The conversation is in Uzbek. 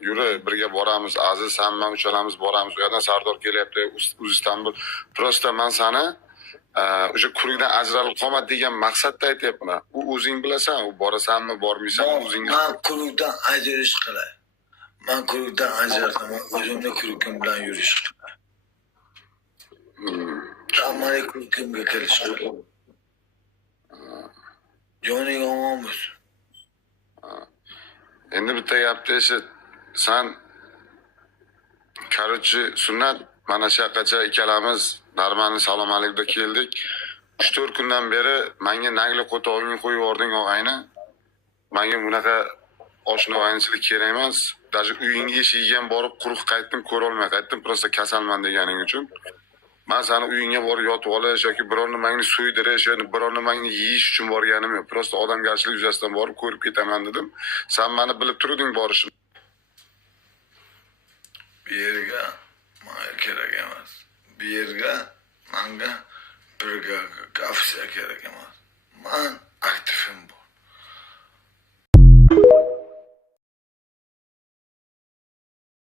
Yuri, birga boramiz. Aziz, sen men uchalamiz boramiz. U yerdan Sardor kelyapti, uz Istanbul. Prosta men seni o'sha kurukdan ajralib qolma degan maqsadda aytyapman. U o'zing bilasan, u borasanmi, bormaysanmi o'zing. Men kurukdan ajralish qilay. Men kurukdan ajralaman. O'zimni kurukim bilan yurish qilay. Amaliy kurukimga kelish qilay. Joning omon bo'lsin. Endi bitta gapni eshit. Sen Karuchi sunnat mana shu yoqqacha ikkalamiz Narmanli salom alaykumda keldik. 3-4 kundan beri menga nagli qo'tog'ingni qo'yib yubording og'ayni. Menga bunaqa oshna og'aynichilik kerak emas. Даже uyingga eshigiga ham borib quruq qaytdim, ko'ra olmay qaytdim, prosta kasalman deganing uchun. Men seni uyingga borib yotib olish yoki biror nimangni so'ydirish yoki biror nimangni yeyish uchun borganim yo'q. Prosta odamgarchilik yuzasidan borib ko'rib ketaman dedim. Sen meni bilib turding borishim. Bu yerga menga kerak emas. Bu yerga menga birga gafsa kerak emas. Men aktivim bor.